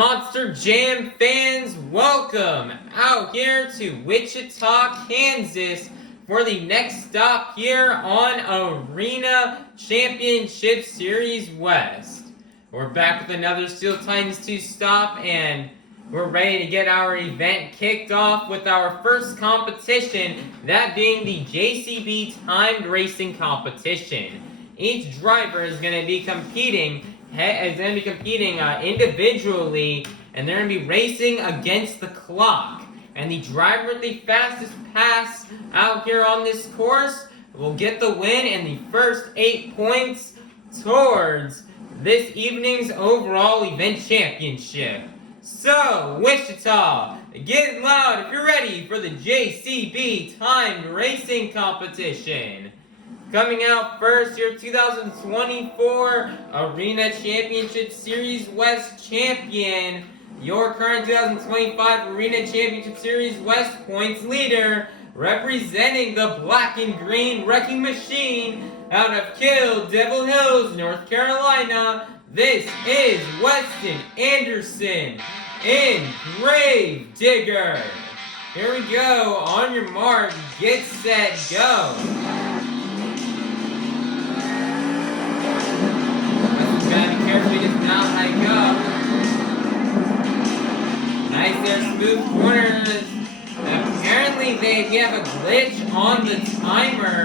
Monster Jam fans, welcome out here to Wichita, Kansas for the next stop here on Arena Championship Series West. We're back with another Steel Titans 2 stop, and we're ready to get our event kicked off with our first competition, that being the JCB timed racing competition. Each driver is going to be competing individually, and they're going to be racing against the clock. And the driver with the fastest pass out here on this course will get the win and the first 8 points towards this evening's overall event championship. So, Wichita, get it loud if you're ready for the JCB timed racing competition. Coming out first, your 2024 Arena Championship Series West champion, your current 2025 Arena Championship Series West points leader, representing the black and green wrecking machine out of Kill Devil Hills, North Carolina. This is Weston Anderson in Grave Digger. Here we go. On your mark, get set, go. Gotta be careful, he does not hike up. Nice there, smooth corners. Apparently we have a glitch on the timer.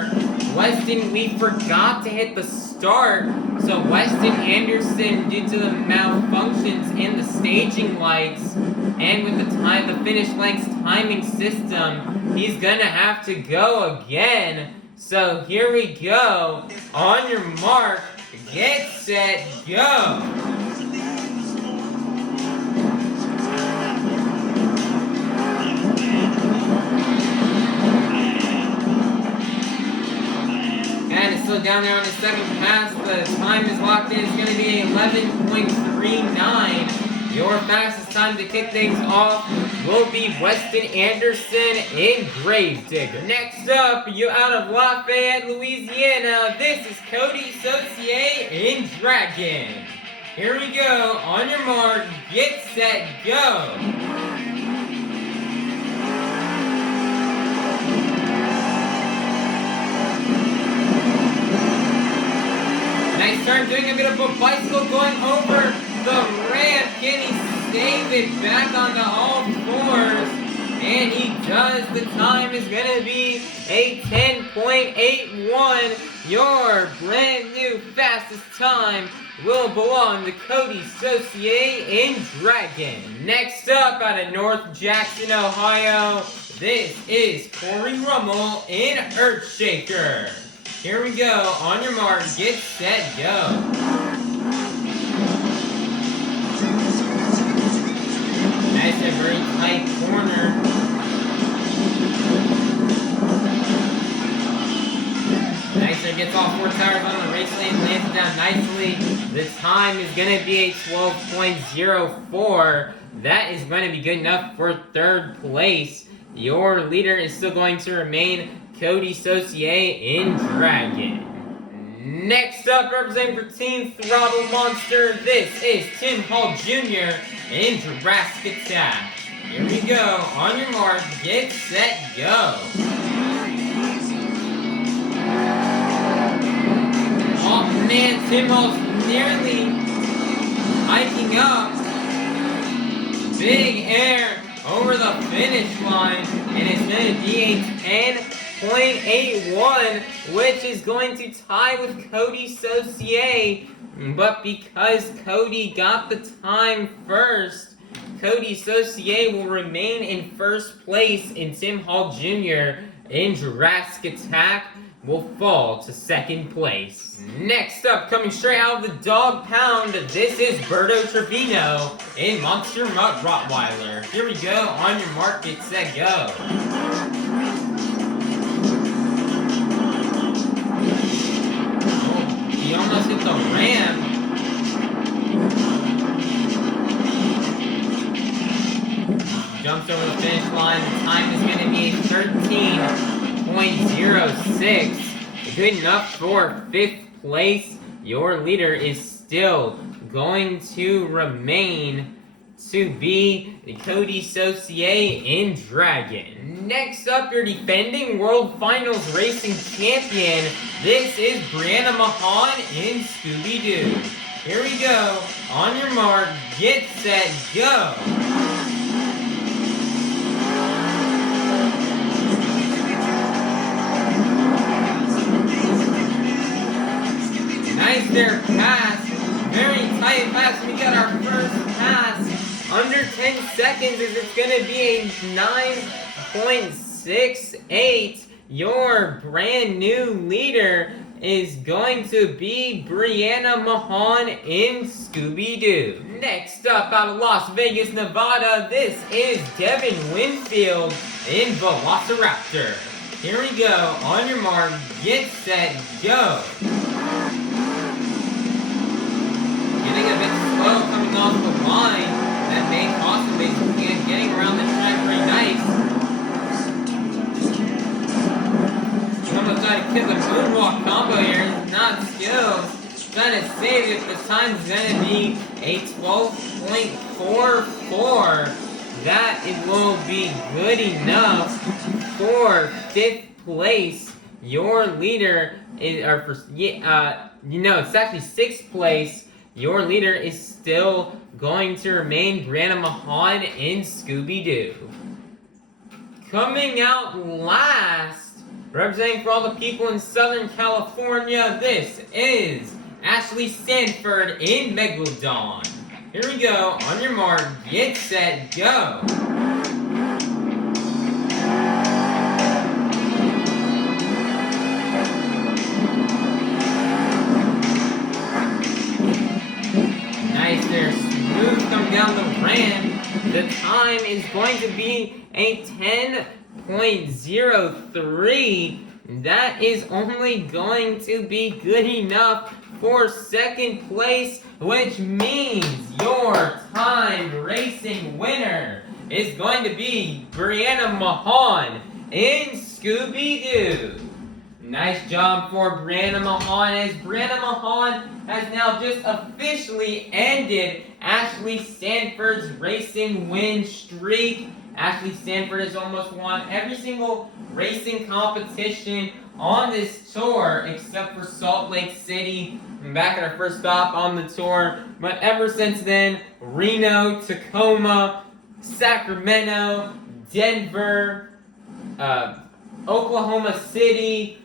Weston, we forgot to hit the start. So Weston Anderson, due to the malfunctions in the staging lights and with the finish lengths timing system, he's gonna have to go again. So here we go. On your mark, get set, go! And it's still down there on the second pass. The time is locked in. It's going to be 11.39. Your fastest time to kick things off will be Weston Anderson in Grave Digger. Next up, you out of Lafayette, Louisiana, this is Coty Saucier in Dragon. Here we go. On your mark, get set, go. Nice turn, doing a bit of a bicycle going over the ramp. Can he save it back onto all fours? And he does. The time is going to be a 10.81. Your brand new fastest time will belong to Coty Saucier in Dragon. Next up, out of North Jackson, Ohio, this is Cory Rummel in Earthshaker. Here we go. On your mark, get set, go. Nice and very tight corner. Nice, gets all 4 tires on the race lane, lands it down nicely. The time is going to be a 12.04. That is going to be good enough for 3rd place. Your leader is still going to remain Coty Saucier in Dragon. Next up, representing for Team Throttle Monster, this is Tim Hall Jr. in Jurassic Attack. Here we go. On your mark, get set, go. Oh man, Tim Hall's nearly hiking up. Big air over the finish line, and it's going to be a 10.81, which is going to tie with Coty Saucier. But because Coty got the time first, Coty Saucier will remain in 1st place, and Tim Hall Jr. in Jurassic Attack will fall to 2nd place. Next up, coming straight out of the dog pound, this is Berto Trevino in Monster Mutt Rottweiler. Here we go. On your mark, get set, go. He almost hit the ramp. Jumps over the finish line. The time is going to be 13.06. Good enough for 5th place. Your leader is still going to remain to be the Coty, Saucier, and Dragon. Next up, your defending World Finals Racing Champion. This is Brianna Mahon in Scooby-Doo. Here we go. On your mark, get set, go. Nice there pass. Very tight pass. We got our first pass. Under 10 seconds as it's going to be a 9.68. Your brand new leader is going to be Brianna Mahon in Scooby-Doo. Next up, out of Las Vegas, Nevada, this is Devin Winfield in Velociraptor. Here we go. On your mark, get set, go. Getting a bit slow coming off the line. That may possibly be getting around the track very nice. Almost trying to kill the moonwalk combo here. Not skilled. Trying to save it. The time's gonna be a 12.44. That it will be good enough for 5th place. Your leader is, it's actually 6th place. Your leader is still going to remain Brianna Mahon in Scooby-Doo. Coming out last, representing for all the people in Southern California, this is Ashley Sanford in Megalodon. Here we go. On your mark, get set, go. Nice there, smooth coming down the ramp. The time is going to be a 10.03. That is only going to be good enough for 2nd place, which means your time racing winner is going to be Brianna Mahon in Scooby-Doo. Nice job for Brianna Mahon, as Brianna Mahon has now just officially ended Ashley Sanford's racing win streak. Ashley Sanford has almost won every single racing competition on this tour except for Salt Lake City, back at our first stop on the tour. But ever since then, Reno, Tacoma, Sacramento, Denver, Oklahoma City,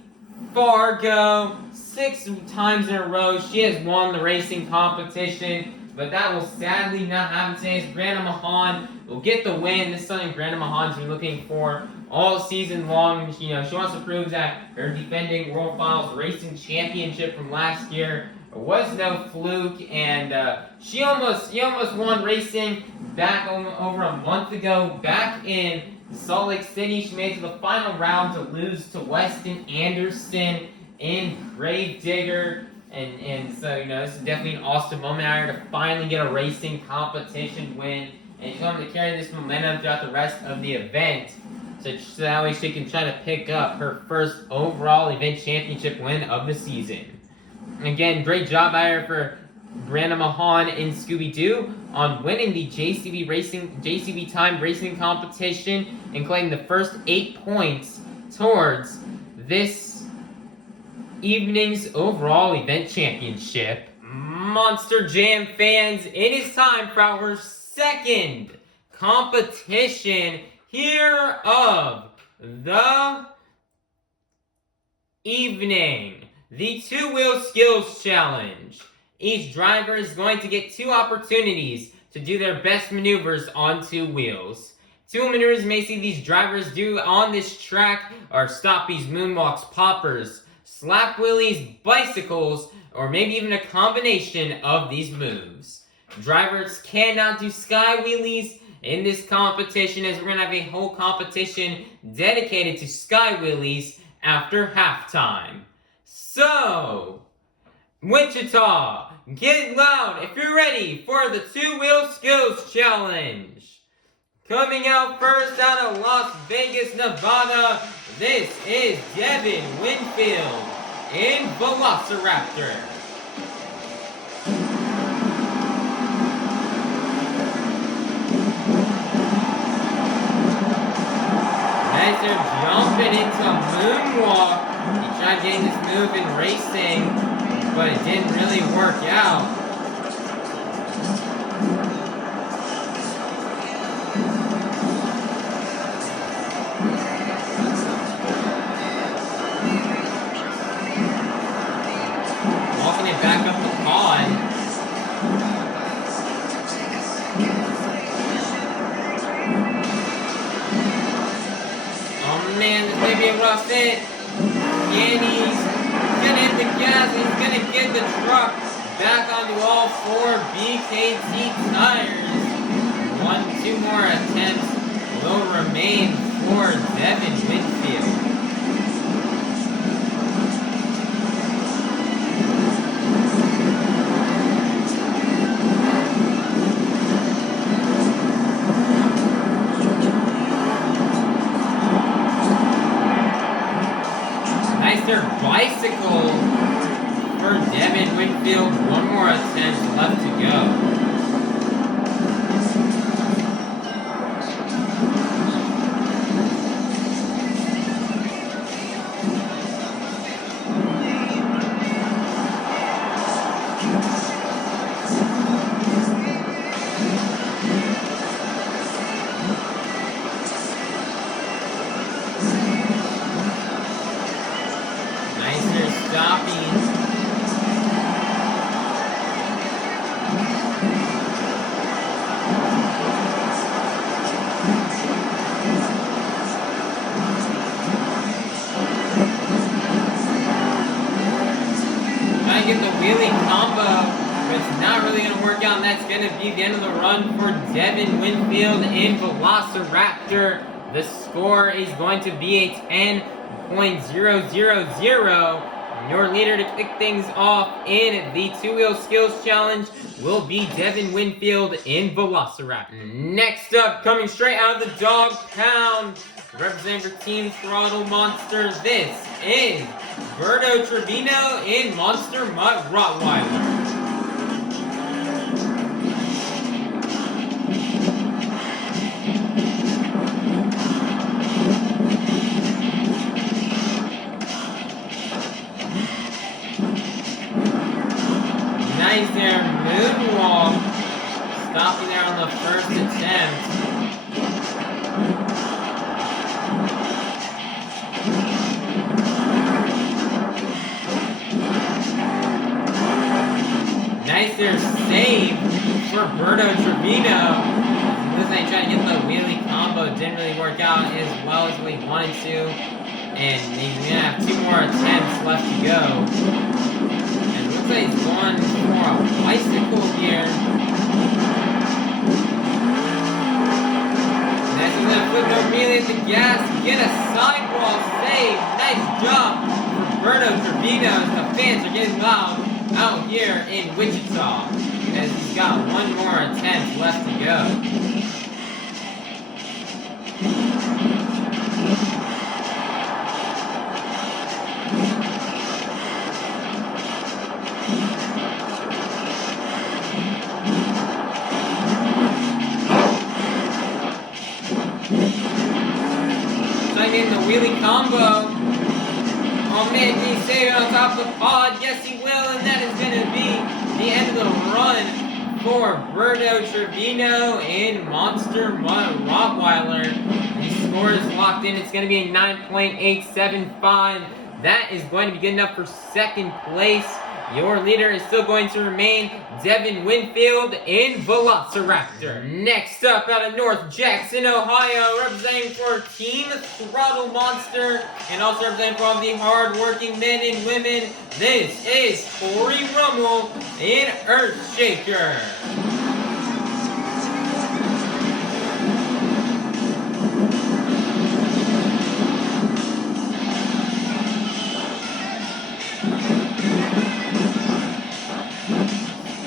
Fargo, 6 times in a row she has won the racing competition. But that will sadly not happen today, as Brianna Mahon will get the win. This is something Brianna Mahon's been looking for all season long. She wants to prove that her defending World Finals Racing Championship from last year was no fluke, and she almost won racing back over a month ago, back in Salt Lake City. She made it to the final round to lose to Weston Anderson in Gravedigger. And so, this is definitely an awesome moment out here to finally get a racing competition win. And she's going to carry this momentum throughout the rest of the event. So that way she can try to pick up her first overall event championship win of the season. Again, great job out here for Brianna Mahon in Scooby-Doo on winning the JCB Time Racing Competition and claiming the first 8 points towards this evening's overall event championship. Monster Jam fans, it is time for our 2nd competition here of the evening. The 2-Wheel Skills Challenge. Each driver is going to get 2 opportunities to do their best maneuvers on 2 wheels. 2 maneuvers you may see these drivers do on this track are stoppies, moonwalks, poppers, slap wheelies, bicycles, or maybe even a combination of these moves. Drivers cannot do sky wheelies in this competition, as we're going to have a whole competition dedicated to sky wheelies after halftime. So, Wichita, get loud if you're ready for the 2-Wheel Skills Challenge. Coming out first out of Las Vegas, Nevada, this is Devin Winfield in Velociraptor. Devin into a moonwalk. He tried getting this move in racing, but it didn't really work out. Walking it back up the pod. Oh man, this may be a rough hit. And he's gonna hit the gas. He's gonna get the truck back onto all four BKT tires. 2 more attempts will remain for Devin Winfield. Bicycle for Devin Winfield. 1 more attempt left to go. Get the wheelie combo, but it's not really going to work out, and that's going to be the end of the run for Devin Winfield in Velociraptor. The score is going to be a 10.000. Your leader to kick things off in the two-wheel skills challenge will be Devin Winfield in Velociraptor. Next up, coming straight out of the dog pound, representing for Team Throttle Monster, this is Berto Trevino in Monster Mutt Rottweiler. Nice there, moonwalk, stopping there on the first attempt. Nice there, save for Berto Trevino. Looks like he tried to get the wheelie combo, didn't really work out as well as we wanted to. And he's gonna have 2 more attempts left to go. He's going for a bicycle here. Next he's gonna flip over immediately at the gas, get a sidewall save. Nice job for Berto Trevino as the fans are getting loud out here in Wichita. As he's got 1 more attempt left to go. In the wheelie combo. Oh man, can he save it on top of the pod? Yes, he will, and that is going to be the end of the run for Berto Trevino in Monster Mutt Rottweiler. The score is locked in. It's going to be a 9.875. That is going to be good enough for second place. Your leader is still going to remain Devin Winfield in Velociraptor. Next up, out of North Jackson, Ohio, representing for Team Throttle Monster, and also representing for all the hard-working men and women, this is Cory Rummel in Earthshaker.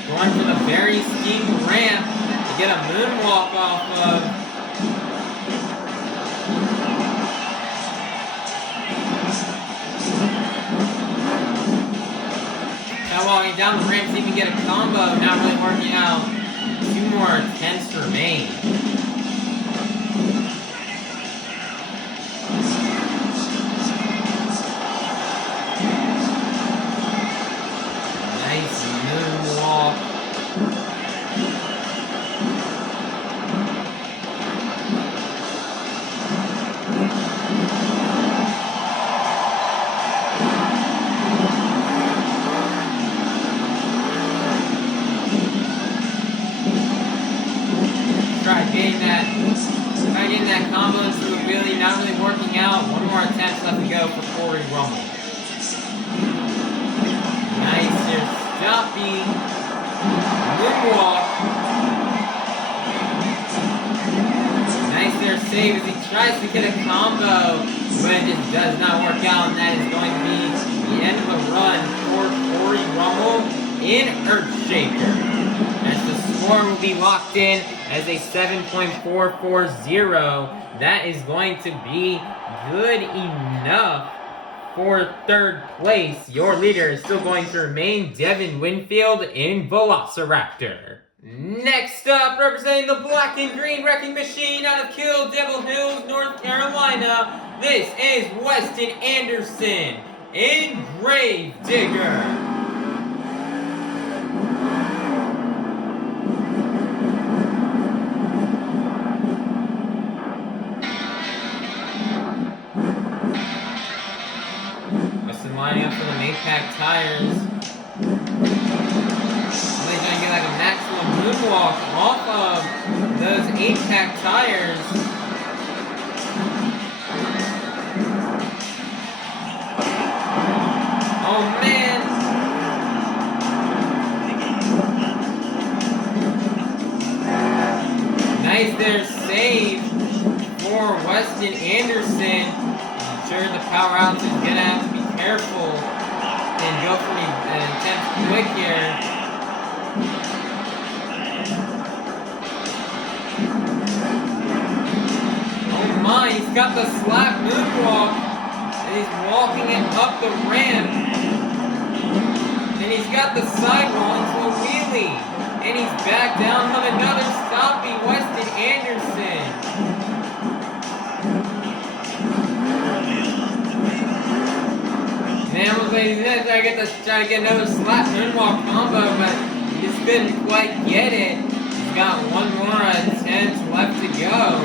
Going for the very steep ramp to get a moonwalk off of. Now walking down the ramp to even get a combo, not really working out. 2 more attempts remain. Try getting that combo into a wheelie, not really working out. One more attempt left to go for Cory Rummel. Nice here, stopping. Moonwalk. Nice there save as he tries to get a combo, but it just does not work out, and that is going to be the end of the run for Cory Rummel in Earthshaker. As the score will be locked in as a 7.440. That is going to be good enough for third place. Your leader is still going to remain Devin Winfield in Velociraptor. Next up, representing the black and green wrecking machine out of Kill Devil Hills, North Carolina, this is Weston Anderson in Grave Digger. Weston lining up for the 8-pack tires. He's going to get like a maximum moonwalk off of those 8-pack tires. Oh man! Nice there save for Weston Anderson. I'm sure the power outs is going to have to be careful and go for the intense quick here. Oh my, he's got the slap moonwalk, and he's walking it up the ramp, and he's got the sidewall into a wheelie, and he's back down on another stopping Weston Anderson. Man, I was like, he's gonna try to get another slap moonwalk combo, but he just couldn't quite get it. He's got one more attempt left to go.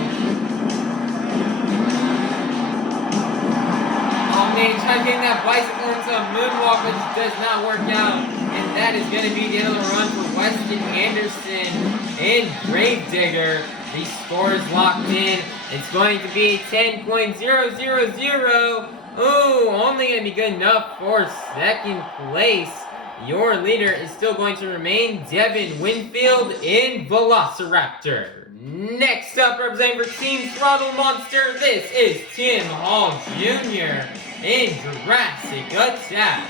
Oh man, he tried getting that bicycle into a moonwalk, but it does not work out. And that is going to be the end of the run for Weston Anderson in Gravedigger. The score is locked in. It's going to be 10.000. Ooh, only going to be good enough for second place. Your leader is still going to remain Devin Winfield in Velociraptor. Next up, representing for Team Throttle Monster, this is Tim Hall Jr. in Jurassic Attack.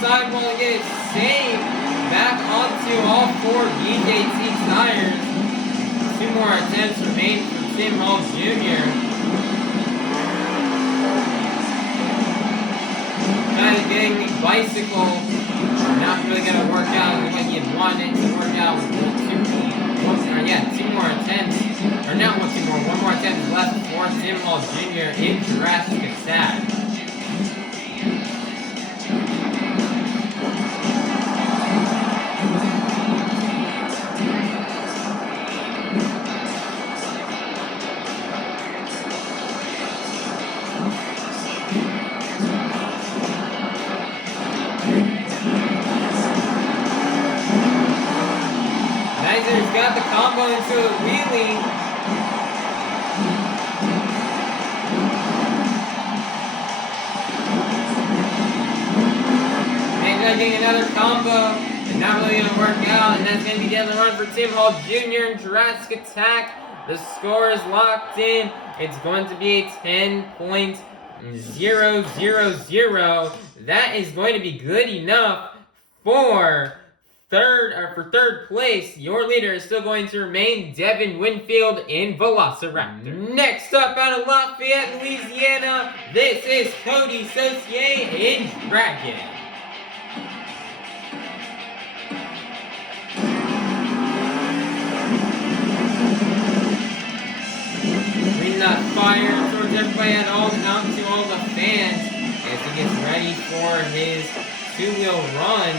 Sidewall and get it saved back onto all four BJT tires. Two more attempts remain from Tim Hall Jr. Trying to get the bicycle, not really going to work out like you wanted it to work out. Two more attempts, or not one more attempt left for Tim Hall Jr. in Jurassic Attack. He's got the combo into a wheelie. And getting another combo. It's not really going to work out. And that's going to be the end of the run for Tim Hall Jr. in Jurassic Attack. The score is locked in. It's going to be a 10.000. That is going to be good enough for third place. Your leader is still going to remain Devin Winfield in Velociraptor. Next up, out of Lafayette, Louisiana, this is Coty Saucier in Dragon. way out to all the fans as he gets ready for his two-wheel run.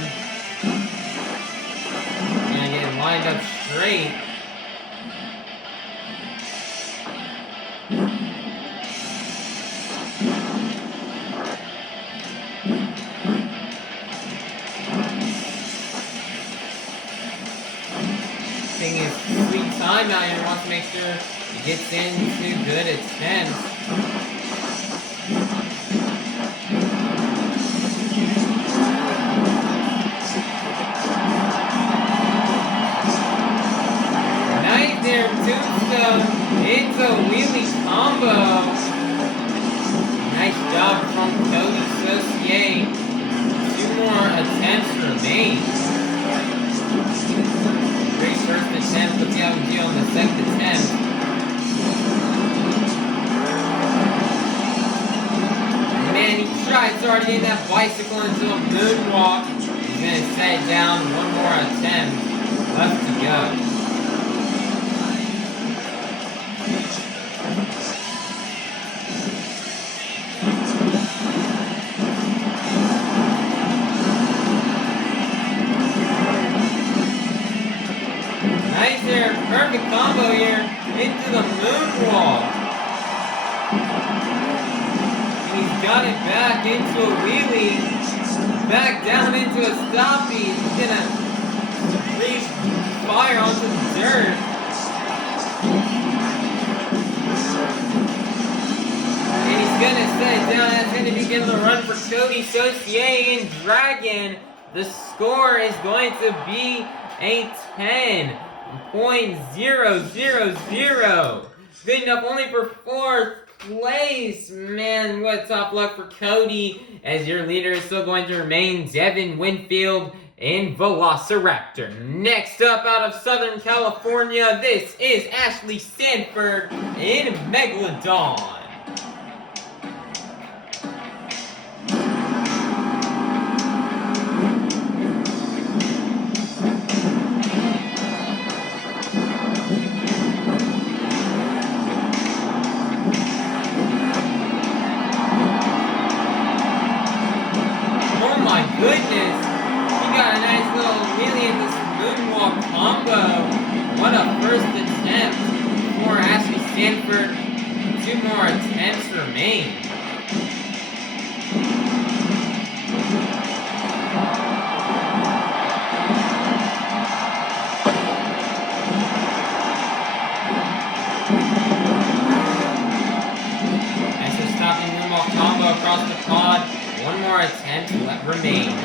Gonna get lined up straight. Taking his sweet time out here, wants to make sure he gets into good attempts. Nice there, tombstone into a wheelie combo. Nice job from Coty Saucier. 2 more attempts remain. Great first attempt. Let's see how we do on the second attempt. Man, he tried so hard to get that bicycle into a moonwalk. He's going to set it down. 1 more attempt left to go. Nice there, perfect combo here into the moonwalk. He's got it back into a wheelie, back down into a stoppie. He's gonna breathe fire onto the dirt. And he's gonna set it down. That's gonna begin the run for Coty Saucier and Dragon. The score is going to be a 10.000. Good enough only for 4th place. Man, what top luck for Coty, as your leader is still going to remain Devin, Winfield, and Velociraptor. Next up out of Southern California, this is Ashley Sanford in Megalodon. Goodness, he got a nice little wheelie in this moonwalk combo. What a first attempt for Ashley Sanford. 2 more attempts remain. Nice and stopping moonwalk combo across the pod. 1 more attempt remains.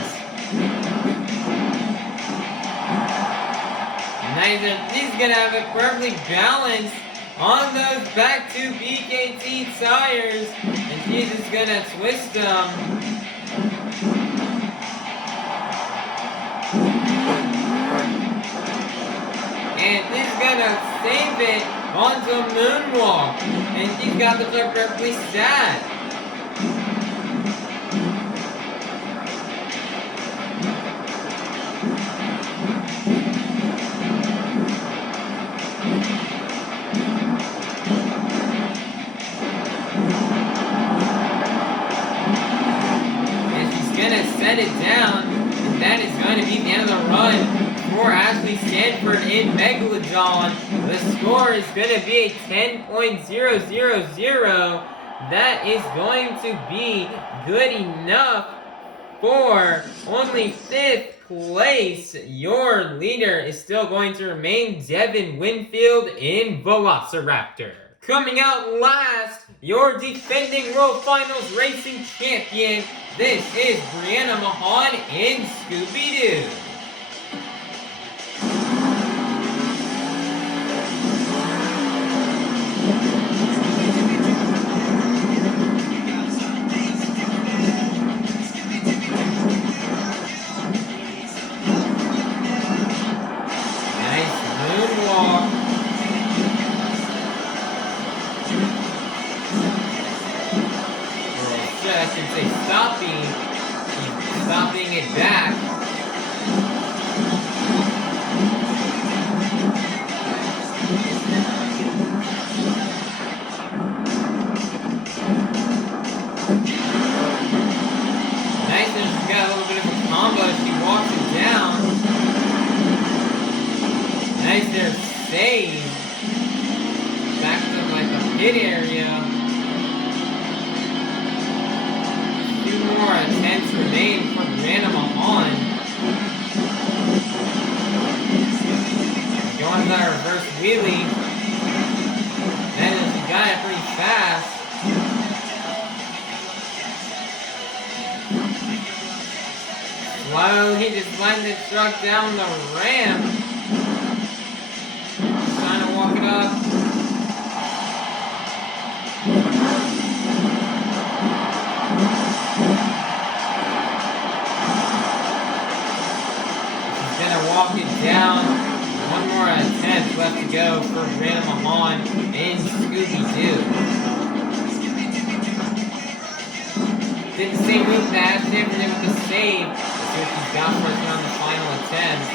Nice, he's gonna have it perfectly balanced on those back 2 BKT tires, and he's just gonna twist them. And he's gonna save it onto a moonwalk, and he's got the truck perfectly set. Set it down, and that is going to be the end of the run for Ashley Sanford in Megalodon. The score is going to be a 10.000. That is going to be good enough for only 5th place. Your leader is still going to remain Devin, Winfield in Velociraptor. Coming out last, your defending World Finals Racing Champion, this is Brianna Mahon in Scooby-Doo. Nice moonwalk. I should say stopping it back. slowly just letting the truck down the ramp. Trying to walk it up. He's gonna walk it down. One more attempt left to go for Brianna Mahon in Scooby-Doo. Did the same move that Devin did with the save. Let's see what she's got for us on the final attempt.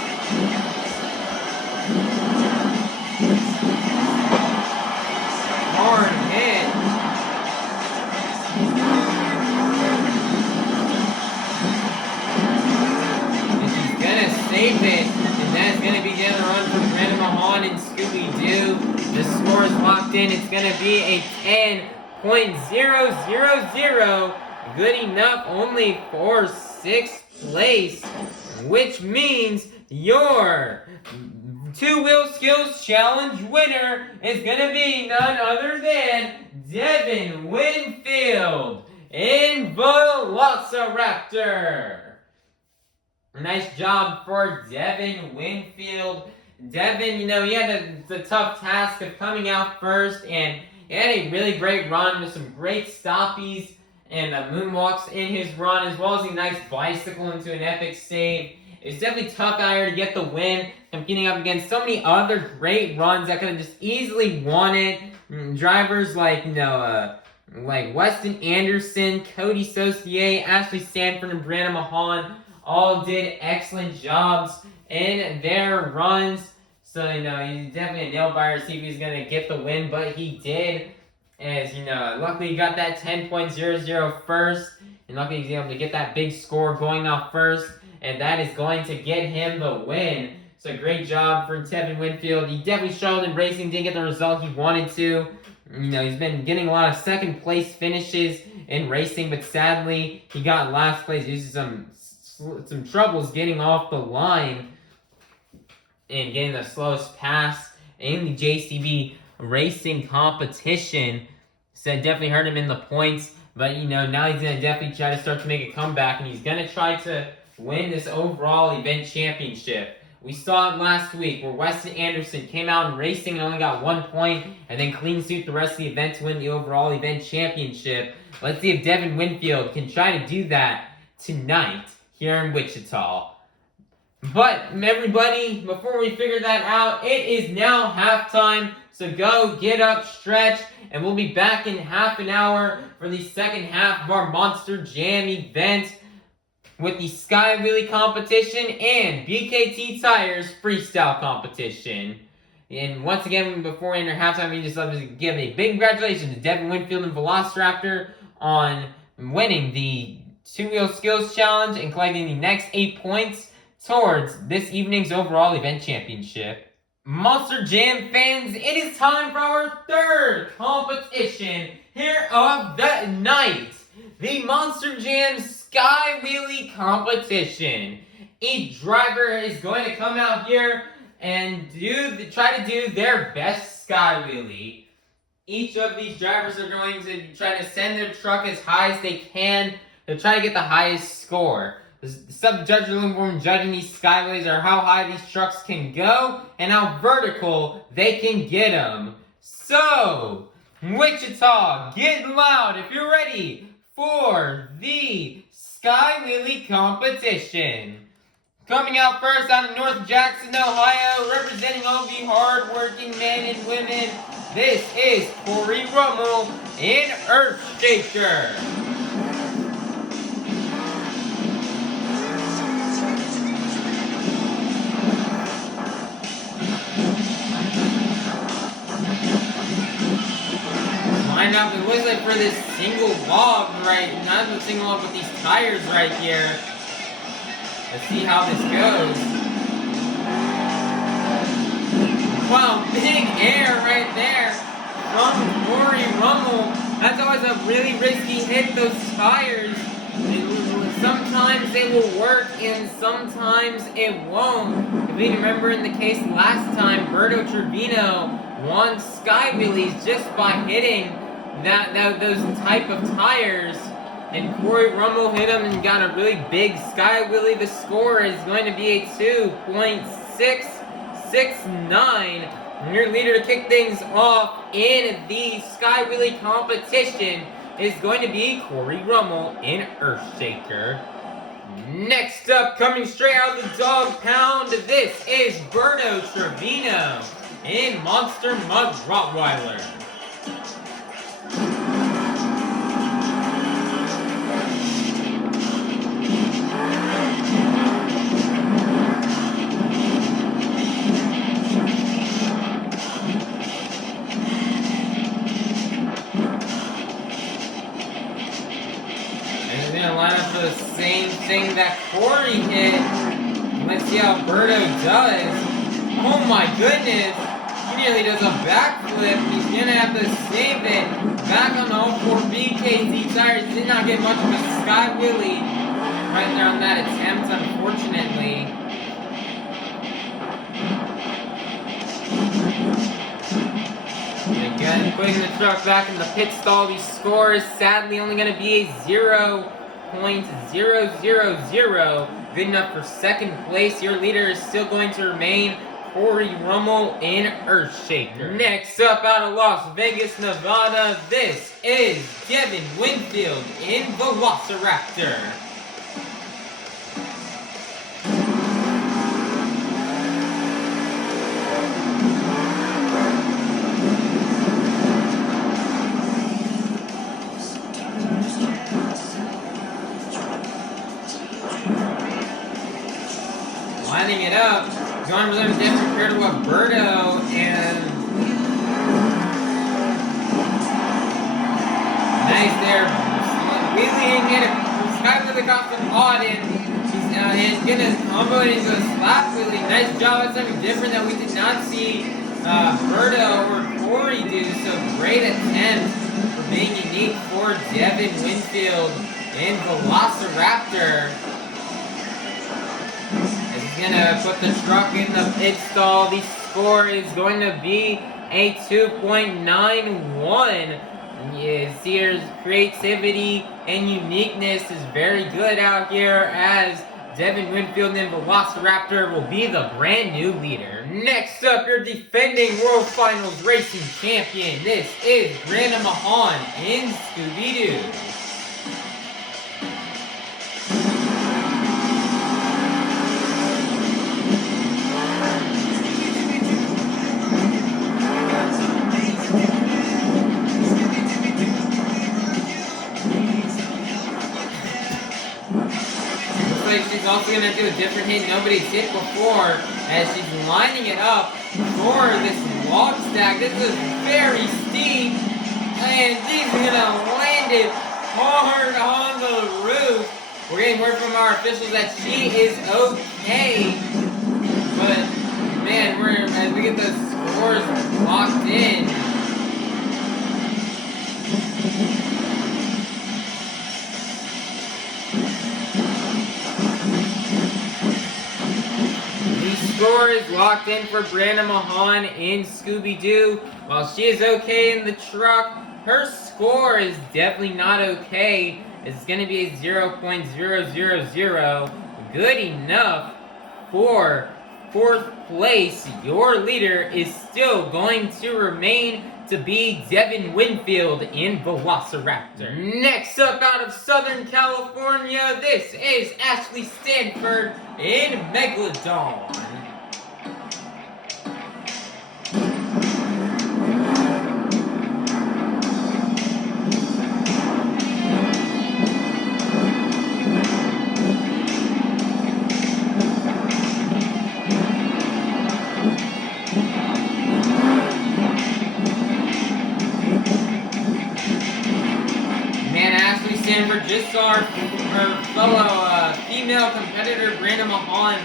Hard hit. And she's gonna save it. And that's gonna be the other run from Brianna Mahon and Scooby-Doo. The score is locked in. It's gonna be a 10.000. Good enough only for 6th place, which means your two-wheel skills challenge winner is gonna be none other than Devin Winfield in Velociraptor. Nice job for Devin Winfield. Devin, you know, he had the tough task of coming out first, and he had a really great run with some great stoppies and moonwalks in his run, as well as a nice bicycle into an epic save. It's definitely tough out here to get the win, competing up against so many other great runs that could have just easily won it. Drivers like, like Weston Anderson, Coty Saucier, Ashley Sanford, and Brianna Mahon all did excellent jobs in their runs. So, he's definitely a nail-biter to see if he's going to get the win, but he did. As luckily he got that 10.00 first, and luckily he's able to get that big score going off first, and that is going to get him the win. So great job for Devin Winfield. He definitely struggled in racing, didn't get the result he wanted to. He's been getting a lot of second place finishes in racing, but sadly he got last place due to some troubles getting off the line and getting the slowest pass in the JCB racing competition. So it definitely hurt him in the points, but now he's gonna definitely try to start to make a comeback, and he's gonna try to win this overall event championship. We saw it last week where Weston Anderson came out in racing and only got 1 point, and then clean sweep the rest of the event to win the overall event championship. Let's see if Devin Winfield can try to do that tonight here in Wichita. But everybody, before we figure that out, it is now halftime. So go, get up, stretch, and we'll be back in half an hour for the second half of our Monster Jam event with the Sky Wheelie competition and BKT Tires freestyle competition. And once again, before we enter halftime, we just love to give a big congratulations to Devin Winfield and Velociraptor on winning the two-wheel skills challenge and collecting the next 8 points towards this evening's overall event championship. Monster Jam fans, it is time for our third competition here of the night. The Monster Jam Sky Wheelie competition. Each driver is going to come out here and try to do their best Sky Wheelie. Each of these drivers are going to try to send their truck as high as they can to try to get the highest score. The sub-judge room judging these skyways are how high these trucks can go and how vertical they can get them. So, Wichita, get loud if you're ready for the Sky Wheelie competition. Coming out first out of North Jackson, Ohio, representing all the hard-working men and women, this is Cory Rummel in Earthshaker. Line up, it looks like for this single log not the single log, but these tires right here. Let's see how this goes. Wow, big air right there from Cory Rummel. That's always a really risky hit, those tires. Sometimes they will work and sometimes it won't. If we remember in the case last time, Berto Trevino won Sky Wheelies just by hitting those type of tires. and Cory Rummel hit him and got a really big sky wheelie. The score is going to be a 2.669. And your leader to kick things off in the sky wheelie competition is going to be Cory Rummel in Earthshaker. Next up, coming straight out of the dog pound, this is Berto Trevino in Monster Mug Rottweiler. Line up for the same thing that Cory hit. Let's see how Berto does. Oh my goodness! He nearly does a backflip. He's gonna have to save it. Back on all four BKT tires. Did not get much of a sky wheelie right there on that attempt, unfortunately. Again, putting the truck back in the pit stall. The score is sadly only gonna be a 0.000. Good enough for second place. Your leader is still going to remain Cory Rummel in Earthshaker. Next up out of Las Vegas, Nevada, this is Devin Winfield in Velociraptor. Lining it up, going for them different compared to what Berto and nice there, wheeling hit a sky wheelie across the pod, and he's gonna combo it into a slap wheelie. Nice job, that's something different that we did not see Berto or Cory do. So great attempt for being unique for Devin Winfield in Velociraptor. He's gonna put the truck in the pit stall. The score is going to be a 2.91. Saucier's creativity and uniqueness is very good out here, as Devin Winfield in Velociraptor will be the brand new leader. Next up, your defending World Finals Racing Champion. This is Brianna Mahon in Scooby-Doo. She's also going to do a different hit nobody's hit before, as she's lining it up for this log stack. This is very steep, and she's going to land it hard on the roof. We're getting word from our officials that she is okay, but man, as we get the scores locked in, score is locked in for Brianna Mahon in Scooby-Doo. While she is okay in the truck, her score is definitely not okay. It's going to be a 0.000. Good enough for fourth place. Your leader is still going to remain to be Devin Winfield in Velociraptor. Next up out of Southern California, this is Ashley Sanford in Megalodon. Sanford just saw her fellow female competitor, Brianna Mahon,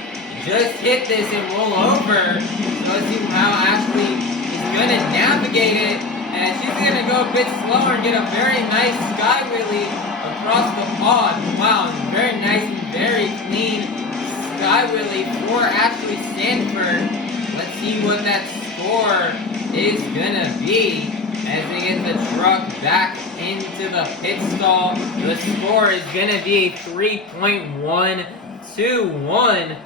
just hit this and roll over. So let's see how Ashley is going to navigate it. And she's going to go a bit slower and get a very nice sky wheelie across the pod. Wow, very nice and very clean sky wheelie for Ashley Sanford. Let's see what that score is going to be, as they get the truck back into the pit stall. The score is going to be a 3.121.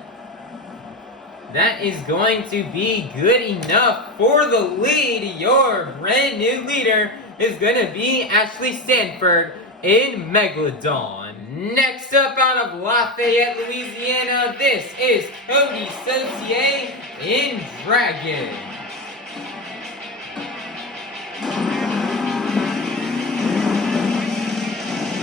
That is going to be good enough for the lead. Your brand new leader is going to be Ashley Sanford in Megalodon. Next up out of Lafayette, Louisiana, this is Coty Saucier in Dragon.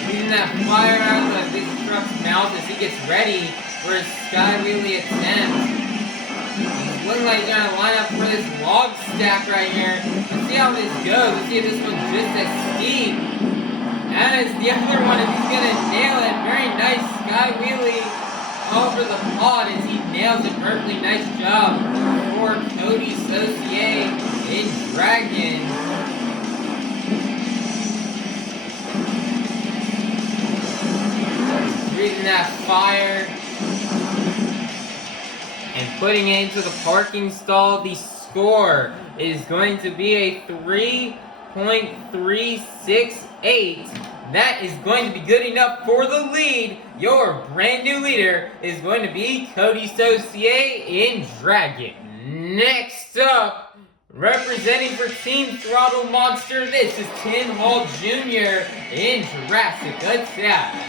Using that fire out of the big truck's mouth as he gets ready for his sky wheelie attempt. He's looking like he's going to line up for this log stack right here. Let's see how this goes. Let's see if this one's just as steep as the other one, if he's going to nail it. Very nice sky wheelie over the pod as he nails it perfectly. Nice job for Coty Saucier in Dragon. Breathing that fire and putting it into the parking stall. The score is going to be a 3.368. That is going to be good enough for the lead. Your brand new leader is going to be Coty Saucier in Dragon. Next up, representing for Team Throttle Monster, this is Tim Hall Jr. in Jurassic Attack.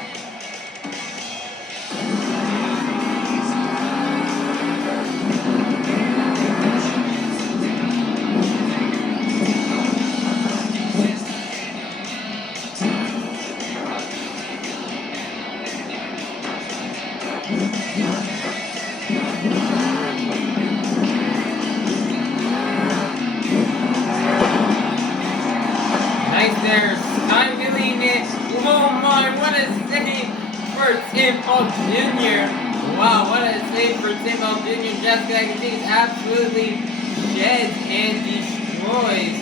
Tim Hall Jr. Wow, what a save for Tim Hall Jr. Jessica, I can see he absolutely sheds and destroys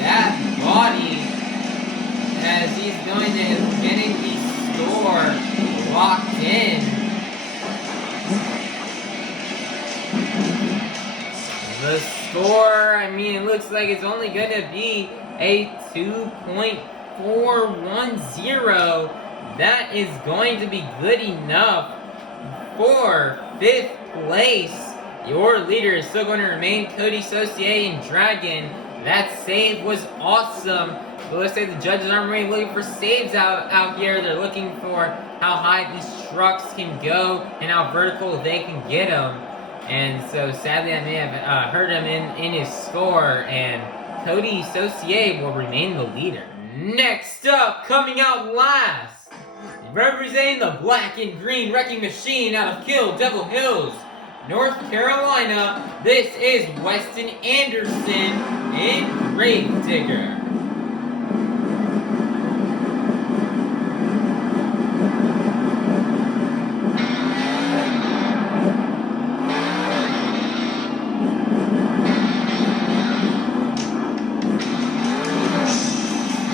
that body as he's going to getting the score locked in. The score, I mean, it looks like it's only going to be a 2.410. That is going to be good enough for 5th place. Your leader is still going to remain Coty Saucier in Dragon. That save was awesome. But let's say the judges aren't really looking for saves out here. They're looking for how high these trucks can go and how vertical they can get them. And so sadly I may have hurt him in his score. And Coty Saucier will remain the leader. Next up, coming out last, representing the black and green wrecking machine out of Kill Devil Hills, North Carolina, this is Weston Anderson in Gravedigger.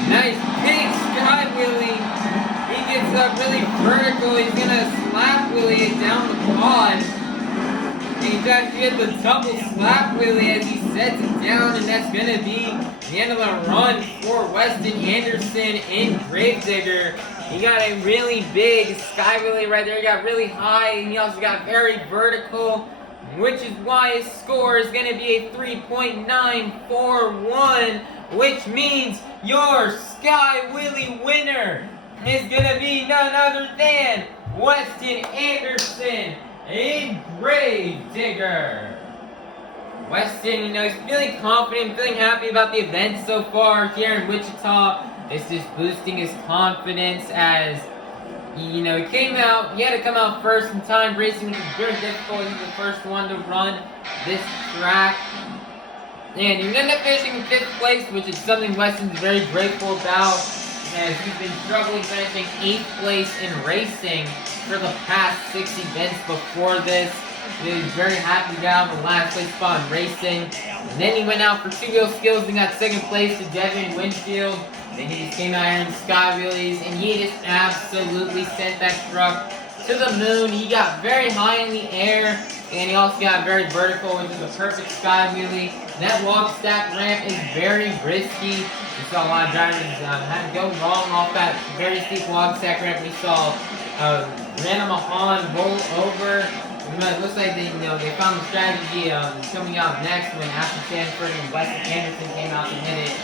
Nice big sky wheelie. He gets up really vertical. He's gonna slap wheelie it down the pod. And he tries to get the double slap wheelie as he sets it down, and that's gonna be the end of the run for Weston Anderson in Gravedigger. He got a really big sky wheelie right there. He got really high, and he also got very vertical, which is why his score is gonna be a 3.941, which means your sky wheelie winner is gonna be none other than Weston Anderson in Gravedigger. Weston, he's feeling confident, feeling happy about the event so far here in Wichita. It's just boosting his confidence as, he came out, he had to come out first in time racing, which is very difficult. He's the first one to run this track. And he ended up finishing in 5th place, which is something Weston's very grateful about, as he's been struggling finishing 8th place in racing for the past 6 events before this. He was very happy to get out in the last place spot in racing. And then he went out for 2-wheel skills and got 2nd place to Devin Winfield. Then he just came out here in sky wheelies, and he just absolutely sent that truck to to the moon. He got very high in the air, and he also got very vertical, which is a perfect sky wheelie. That log stack ramp is very risky. We saw a lot of drivers have to go wrong off that very steep log stack ramp. We saw Brianna Mahon roll over. It looks like they found the strategy coming out next when after Sanford and Weston came out to hit it.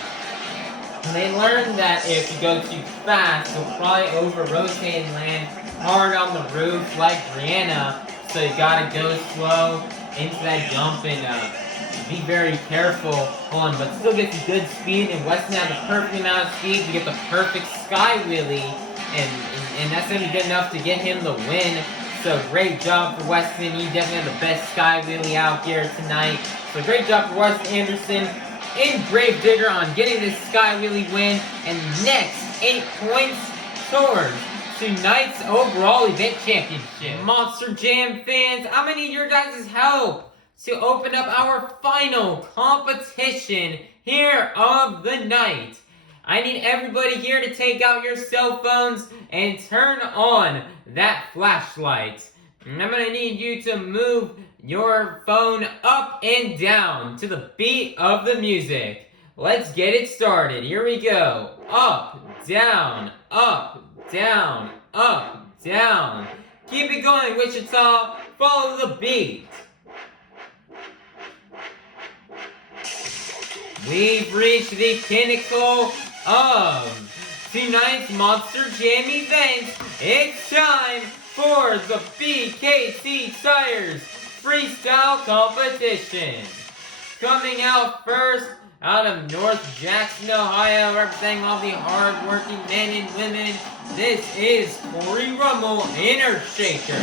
And they learned that if you go too fast, you'll probably over-rotate and land hard on the roof like Brianna. So you gotta go slow into that jump and be very careful on, but still get some good speed. And Weston has the perfect amount of speed to get the perfect sky wheelie, and that's gonna be good enough to get him the win. So great job for Weston. He definitely had the best sky wheelie out here tonight. So great job for Weston Anderson and Grave Digger on getting this sky wheelie win. And next 8 points towards tonight's overall event championship. Monster Jam fans, I'm gonna need your guys' help to open up our final competition here of the night. I need everybody here to take out your cell phones and turn on that flashlight. And I'm gonna need you to move your phone up and down to the beat of the music. Let's get it started. Here we go. Up, down, up, down, up, down. Keep it going, Wichita. Follow the beat. We've reached the pinnacle of tonight's Monster Jam event. It's time for the BKT Tires Freestyle Competition. Coming out first, out of North Jackson, Ohio, representing all the hard-working men and women, this is Cory Rummel in Earthshaker.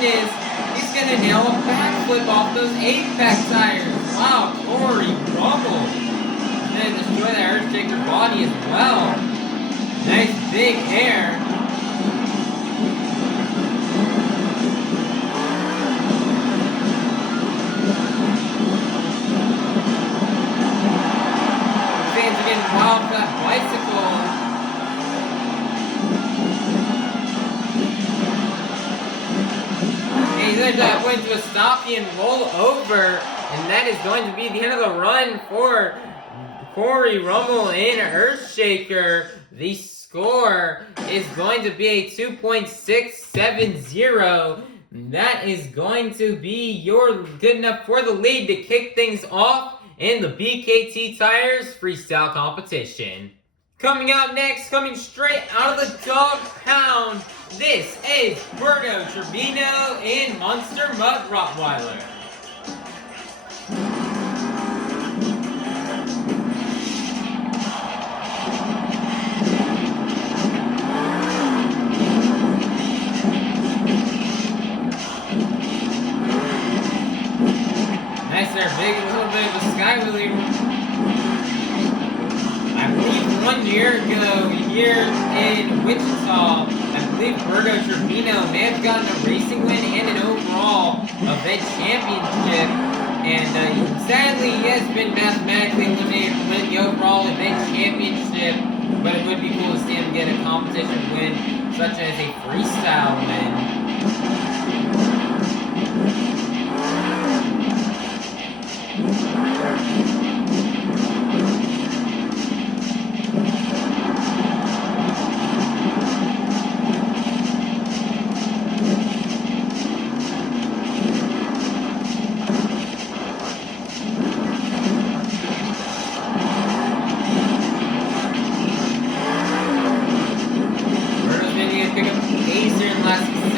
He's gonna nail a backflip off those 8-pack tires. Wow, Cory Rummel. He's gonna destroy that Earthshaker body as well. Nice big hair. Fans are getting wild for that bicycle. He's going to point to a stop and roll over, and that is going to be the end of the run for Cory Rummel in Earthshaker. The score is going to be a 2.670. That is going to be your good enough for the lead to kick things off in the BKT Tires Freestyle Competition. Coming out next, coming straight out of the dog pound, this is Berto, Trevino, and Monster Mutt Rottweiler. Nice there, big, a little bit of a sky wheelie. I believe one here in Wichita. I believe Berto Trevino may have gotten a racing win and an overall event championship. And sadly, he has been mathematically eliminated from winning the overall event championship. But it would be cool to see him get a competition win, such as a freestyle win.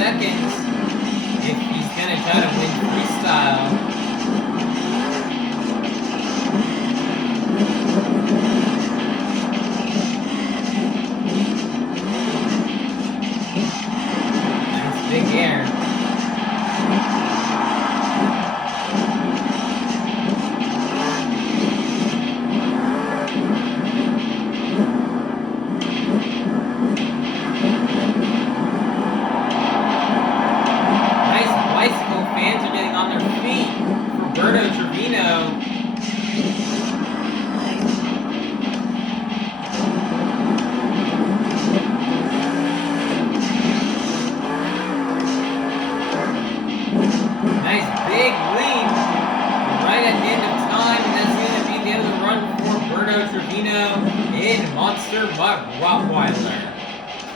Seconds if he's gonna try to win freestyle. That's big air. Berto Trevino. Nice big lead right at the end of time, and that's going to be the other run for Berto Trevino in Monster Mutt Rottweiler.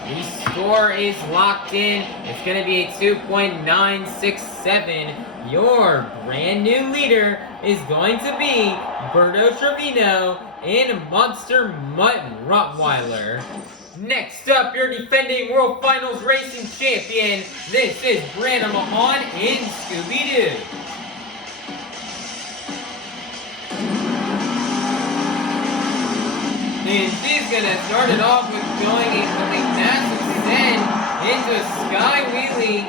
The score is locked in. It's going to be a 2.967. Your brand new leader is going to be Berto Trevino in Monster Mutt Rottweiler. Next up, your defending World Finals Racing Champion. This is Brianna Mahon in Scooby-Doo. And she's going to start it off with going a massive send into a sky wheelie.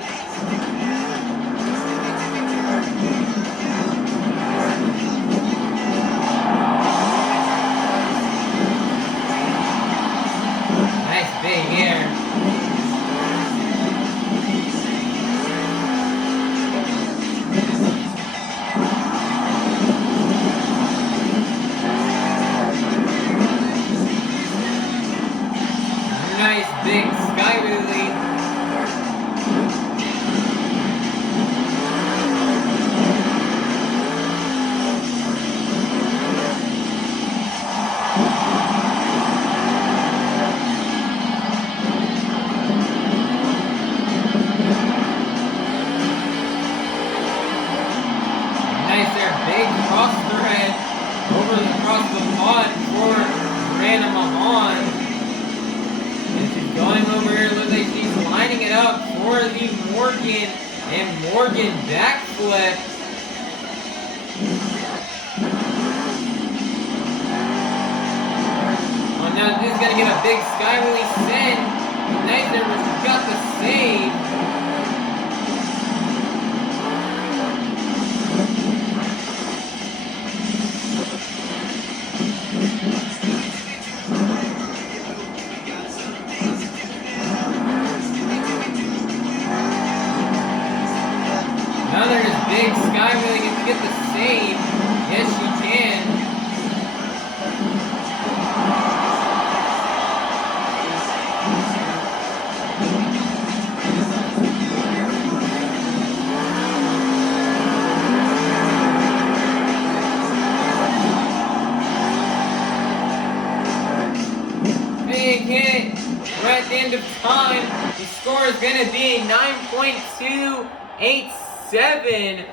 Nice big air. Nice big sky wheelie. Nice there, big cross thread across the pod for Brianna Mahon. And she's going over here, looks like she's lining it up for the Morgan and Morgan backflip. Oh, now this is gonna get a big sky wheelie send. Nice there, but she's got the save. Another big sky wheelie can get the save. Yes, she can. Big hit right at the end of time. The score is going to be 9.287.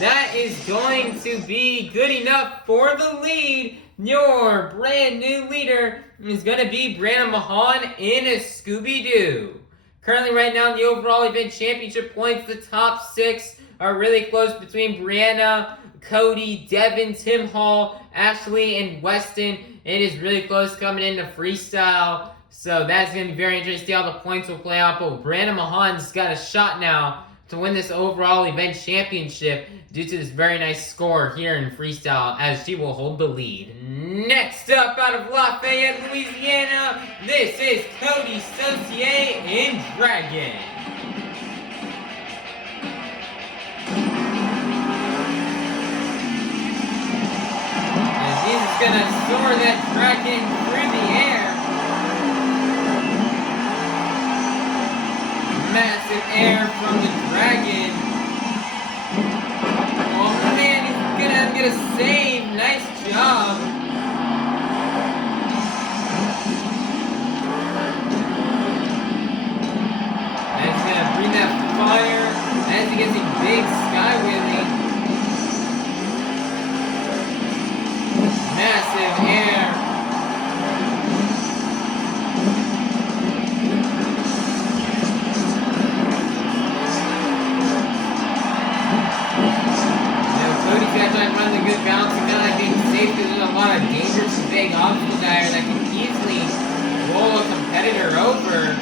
That is going to be good enough for the lead. Your brand new leader is going to be Brianna Mahon in a Scooby-Doo. Currently right now in the overall event championship points, the top 6 are really close between Brianna, Coty, Devin, Tim Hall, Ashley, and Weston. It is really close coming into freestyle. So that's going to be very interesting to see how the points will play out. But Brianna Mahon's got a shot now to win this overall event championship due to this very nice score here in freestyle, as she will hold the lead. Next up, out of Lafayette, Louisiana, this is Coty, Saucier, and Dragon. And he's gonna soar that dragon through the air. Massive air from the dragon. Oh man, he's gonna get a save. Nice job. And he's gonna bring that fire as he gets a big sky wheelie. Massive air. Coty's got to run the good balance and kind of like being safe because there's a lot of dangerous big obstacles out here that can easily roll a competitor over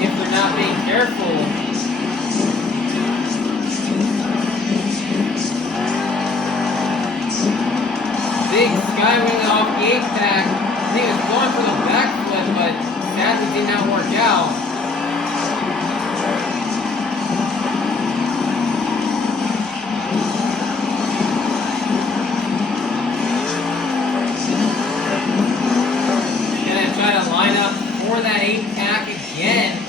if they're not being careful. Big skywing off the 8-pack. I think it was going for the backflip, but sadly did not work out. Line up for that 8-pack again.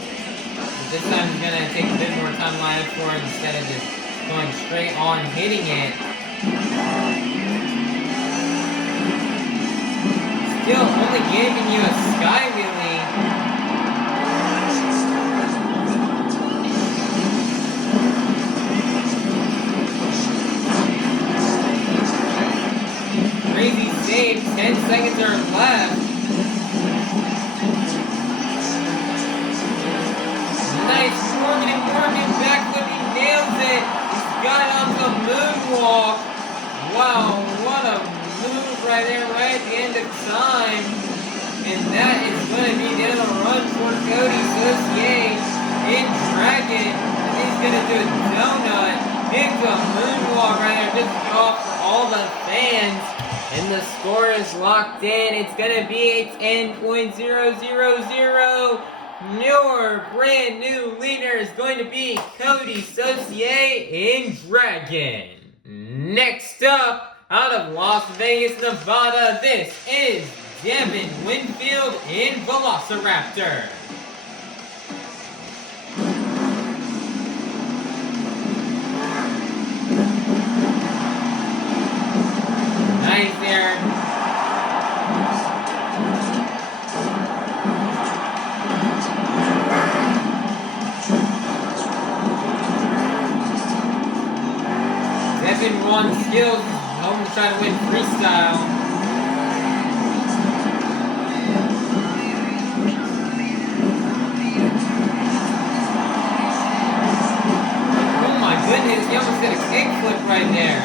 But this time he's gonna take a bit more time to line up for it instead of just going straight on hitting it. Still only giving you a sky wheelie. Crazy save, 10 seconds are left. Nice Morgan backflip, he nails it. He's got on the moonwalk. Wow, what a move right there, right at the end of time. And that is going to be the end of the run for Coty, Saucier, and Dragon. And he's going to do a donut into a moonwalk right there, just to show off for all the fans. And the score is locked in. It's going to be a 10.000. Your brand new leader is going to be Coty, Saucier, and Dragon. Next up, out of Las Vegas, Nevada, this is Devin, Winfield, and Velociraptor. Nice there. Devin won skills, home to try to win freestyle. Oh my goodness, he almost did a kickflip right there.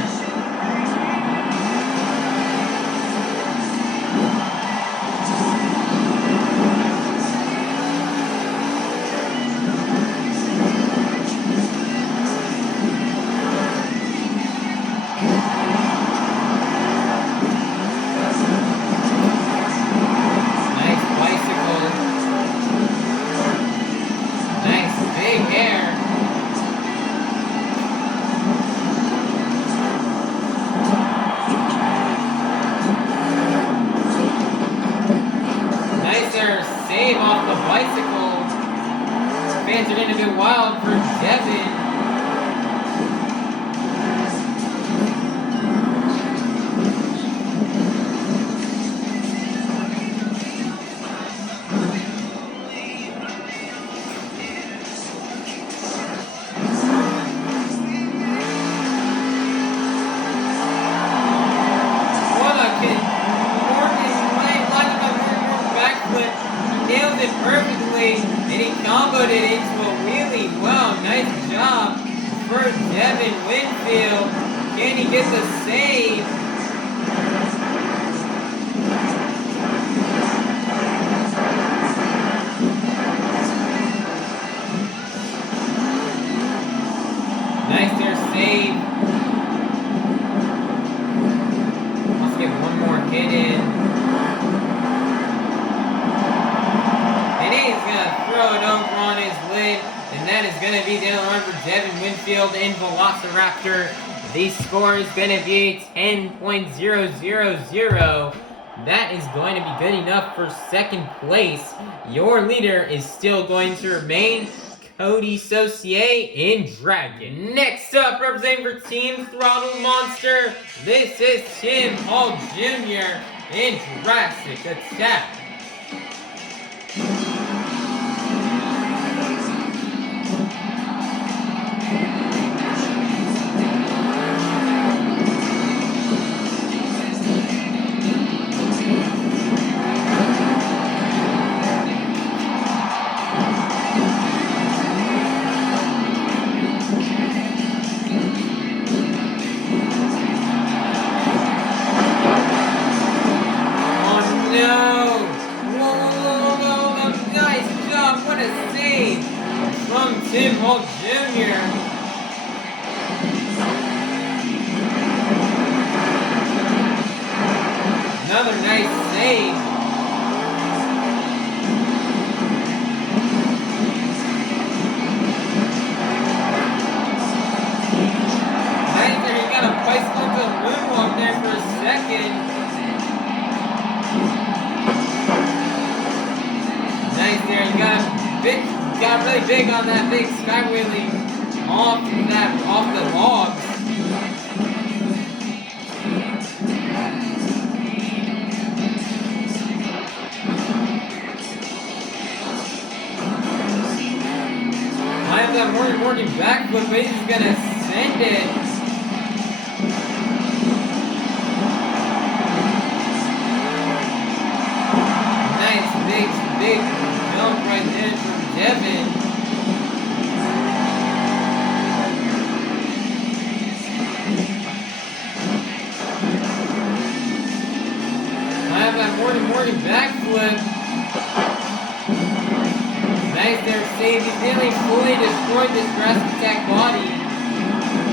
Save off the bicycle. Fans are going to go wild for Devin. Perfectly, and he comboed it into a wheelie. Wow, nice job for Devin Winfield. Can he get the save? Nice there save. Let's get one more going to be the other one for Devin, Winfield, and Velociraptor. The score is going to be 10.000. That is going to be good enough for second place. Your leader is still going to remain Coty, Saucier, and Dragon. Next up, representing for Team Throttle Monster, this is Tim Hall Jr. in Jurassic Attack. Tim Hall Jr. Another nice save. Nice there, he got a bicycle to the moonwalk there for a second. Nice there, he got really big on that big sky wheelie off the logs. I have that Morgan backflip, but he's gonna send it. Nice big jump right there from Devin. I have that Morgan backflip. Nice there, save. He's nearly fully destroyed this Jurassic Attack body.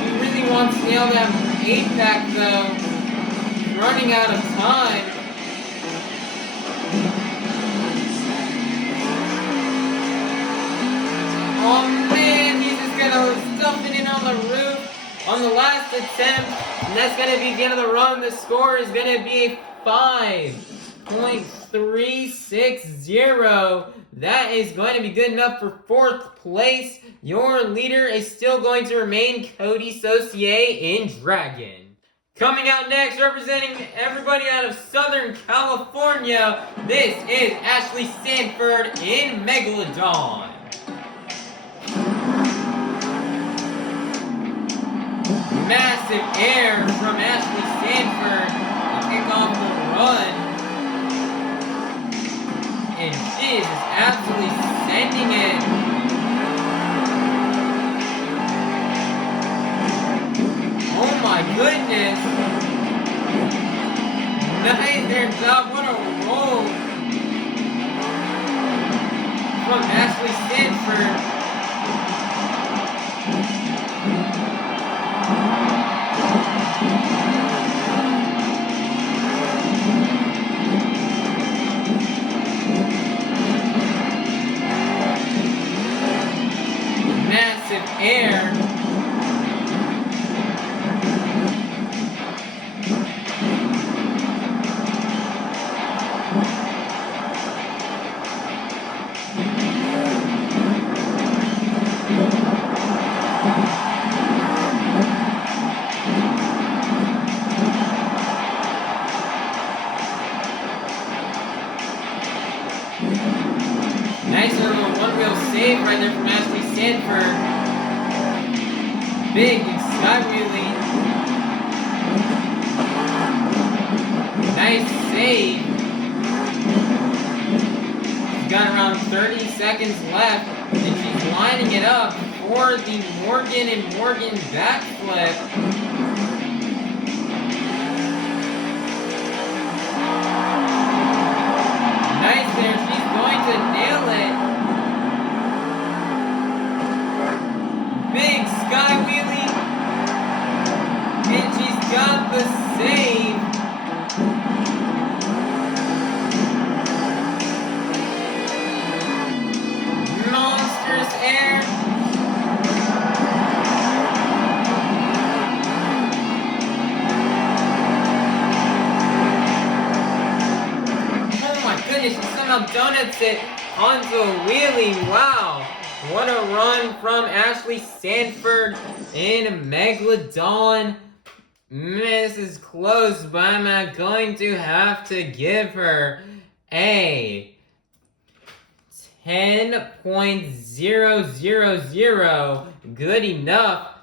He really wants to nail that 8-pack though. He's running out of time. Oh man, he's just gonna stuff it in on the roof on the last attempt, and that's gonna be the end of the run. The score is gonna be 5.360. That is going to be good enough for fourth place. Your leader is still going to remain Coty, Saucier, and Dragon. Coming out next, representing everybody out of Southern California, this is Ashley Sanford in Megalodon. Massive air from Ashley Sanford to kick off the run. And she is absolutely sending it. Oh my goodness. Nice there, job. What a roll from Ashley Sanford. Massive air. Nice little one-wheel save right there from Ashley Sanford. Big sky wheelie. Nice save. She's got around 30 seconds left, and she's lining it up for the Morgan backflip. Nice there, she's going to nail it. Big sky wheelie. And she's got the save. Monstrous air. makes it onto a wheelie. Wow. What a run from Ashley Sanford in Megalodon. This is close, but I'm going to have to give her a 10.000. Good enough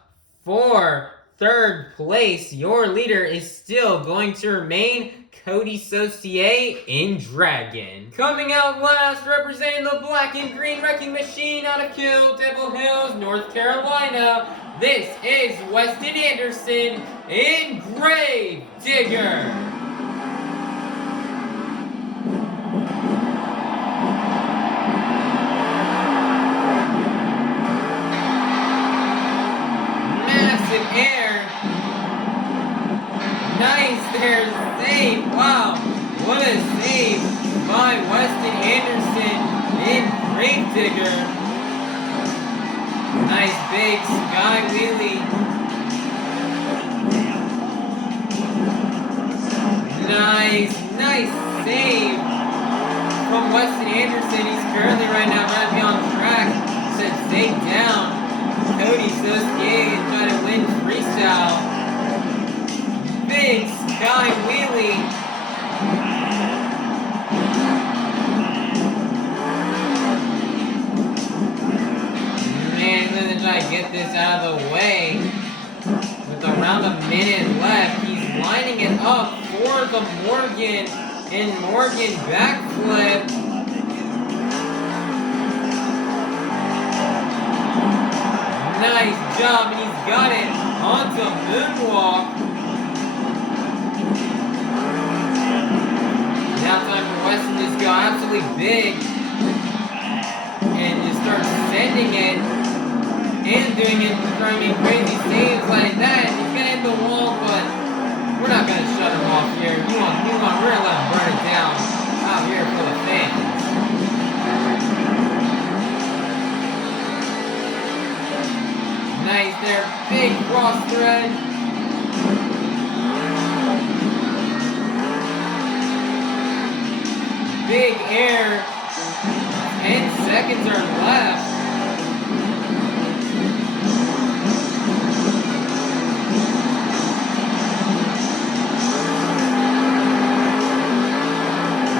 for third place. Your leader is still going to remain Coty Saucier in Dragon. Coming out last, representing the black and green wrecking machine out of Devil Hills, North Carolina, this is Weston Anderson in Grave Digger. Massive air. Nice there, save. Wow, what a save by Weston Anderson in Grave Digger. Nice big sky wheelie. Nice save from Weston Anderson. He's currently right now trying to be on track to take down Coty Saucier and try to win freestyle. Big sky wheelie. Man, gonna try to get this out of the way. With around a minute left, he's lining it up for the Morgan backflip. Nice job, and he's got it onto moonwalk. Now time for Weston to just go absolutely big and just start sending it and doing it, throwing in crazy saves like that. He's gonna hit the wall, but we're not gonna shut him off here. We're gonna let him burn it down out here for the fans. Nice there, big cross thread. Big air. 10 seconds are left.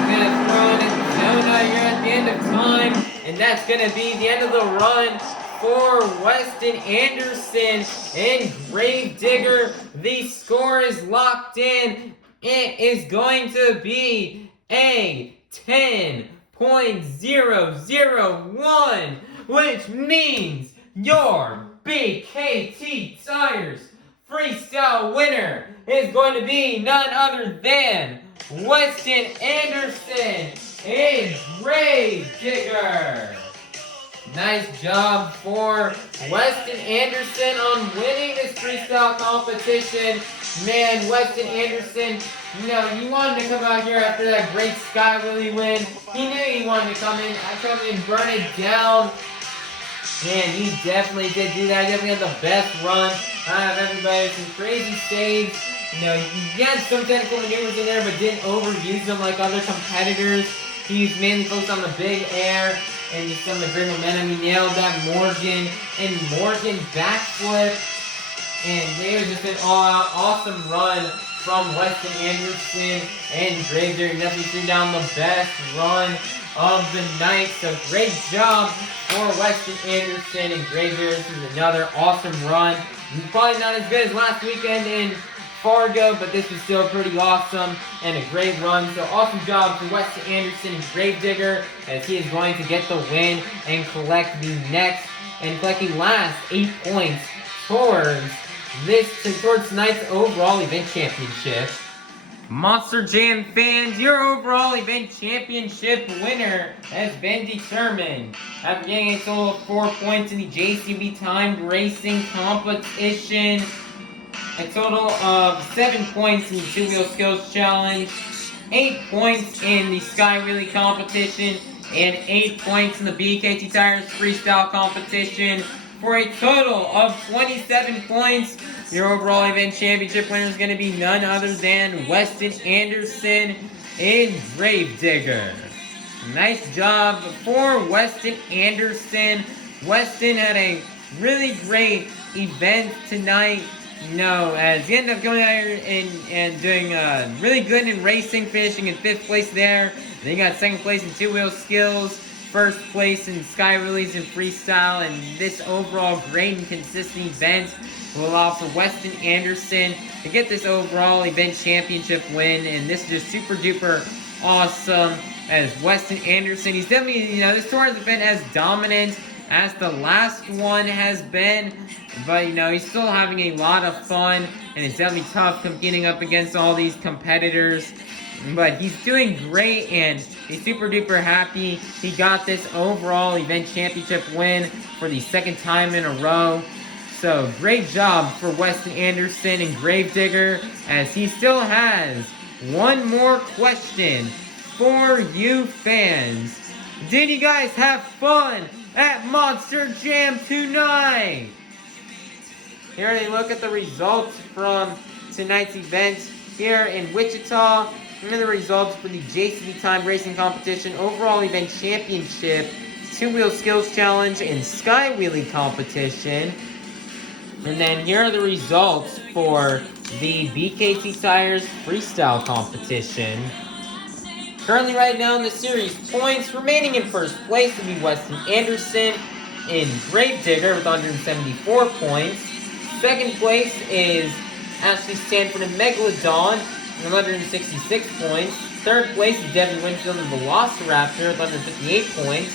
Gonna throw in a donut here at the end of time, and that's gonna be the end of the run for Weston Anderson and Grave Digger. The score is locked in. It is going to be a 10.001, which means your BKT Tires freestyle winner is going to be none other than Weston Anderson in Grave Digger. Nice job for Weston Anderson on winning this freestyle competition. Man, Weston Anderson, you know, he wanted to come out here after that great Sky Wheelie win. He knew he wanted to come in and burn it down. And he definitely did do that. He definitely had the best run out of everybody. Some crazy saves. You know, he had some technical maneuvers in there, but didn't overuse them like other competitors. He was mainly focused on the big air and just some of the great momentum. He nailed that Morgan backflip. And it was just an all-out awesome run from Weston Anderson and Grave Digger. Definitely threw down the best run of the night. So great job for Weston Anderson and Grave Digger. This is another awesome run. Probably not as good as last weekend in Fargo, but this was still pretty awesome and a great run. So awesome job for Weston Anderson and Grave Digger, as he is going to get the win and collect the next and collect the last 8 points towards tonight's overall event championship. Monster Jam fans, your overall event championship winner has been determined after getting a total of 4 points in the JCB timed racing competition, a total of 7 points in the two-wheel skills challenge, 8 points in the Sky Wheelie competition, and 8 points in the BKT Tires freestyle competition, for a total of 27 points. Your overall event championship winner is going to be none other than Weston Anderson in Grave Digger. Nice job for Weston Anderson. Weston had a really great event tonight. As he ended up going out here and doing really good in racing, finishing in 5th place there. Then he got 2nd place in 2-wheel skills, 1st place in sky wheelies and freestyle, and this overall great and consistent event will allow for Weston Anderson to get this overall event championship win, and this is just super duper awesome as Weston Anderson. He's definitely, this tour hasn't been as dominant as the last one has been, but he's still having a lot of fun, and it's definitely tough competing up against all these competitors. But he's doing great, and he's super duper happy he got this overall event championship win for the 2nd time in a row. So great job for Weston Anderson and Gravedigger, as he still has one more question for you fans. Did you guys have fun at Monster Jam tonight? Here they look at the results from tonight's event here in Wichita. Here are the results for the JCB Time Racing Competition Overall Event Championship, 2-Wheel Skills Challenge, and Sky Wheelie Competition. And then here are the results for the BKT Tires Freestyle Competition. Currently right now in the series points, remaining in 1st place will be Weston Anderson in Gravedigger with 174 points. 2nd place is Ashley Sanford in Megalodon with 166 points. 3rd place is Devin Winfield in Velociraptor with 158 points.